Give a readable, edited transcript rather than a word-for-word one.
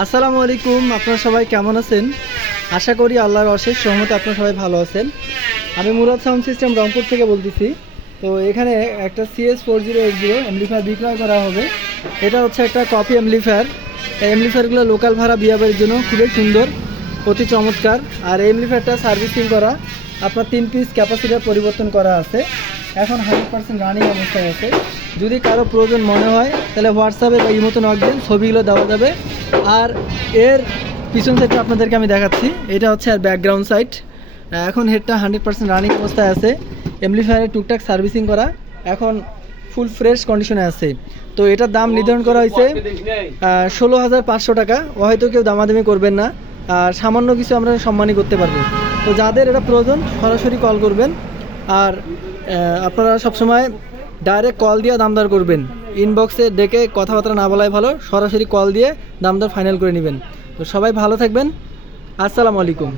আসসালামু আলাইকুম, আপনারা সবাই কেমন আছেন? আশা করি আল্লাহর অশেষ রহমতে আপনারা সবাই ভালো আছেন। আমি মুরাদ সাউন্ড সিস্টেম রংপুর থেকে বলতেছি। তো এখানে একটা CS4080 অ্যাম্পলিফায়ার বিক্রয় করা হবে। এটা হচ্ছে একটা কপি অ্যাম্পলিফায়ার। এই অ্যাম্পলিফায়ারগুলো লোকাল ভাড়া বিয়াবাড়ির জন্য খুবই সুন্দর, অতি চমৎকার। আর এই অ্যাম্পলিফায়ারটা সার্ভিসিং করা, আপনার 3 পিস ক্যাপাসিটার পরিবর্তন করা আছে। এখন 100% রানিং অবস্থায় আছে। যদি কারো প্রয়োজন মনে হয় তাহলে হোয়াটসঅ্যাপে বা ইমোতে নক দেন, ছবিগুলো দেওয়া যাবে। আর এর পিছন সাইডটা আপনাদেরকে আমি দেখাচ্ছি। এটা হচ্ছে আর ব্যাকগ্রাউন্ড সাইড। এখন হেডটা 100% রানিং অবস্থায় আছে। অ্যাম্পলিফায়ারে টুকটাক সার্ভিসিং করা, এখন ফুল ফ্রেশ কন্ডিশনে আছে। তো এটার দাম নির্ধারণ করা হয়েছে 16,500 টাকা। হয়তো কেউ দামাদামি করবেন না, আর সামান্য কিছু আমরা সম্মানই করতে পারবো। তো যাদের এটা প্রয়োজন সরাসরি কল করবেন। আর আপনারা সবসময় ডাইরেক্ট কল দিয়ে দামদার করবেন, ইনবক্সে ডেকে কথাবার্তা না বলাই ভালো। সরাসরি কল দিয়ে দামদার ফাইনাল করে নেবেন। তো সবাই ভালো থাকবেন। আসসালামু আলাইকুম।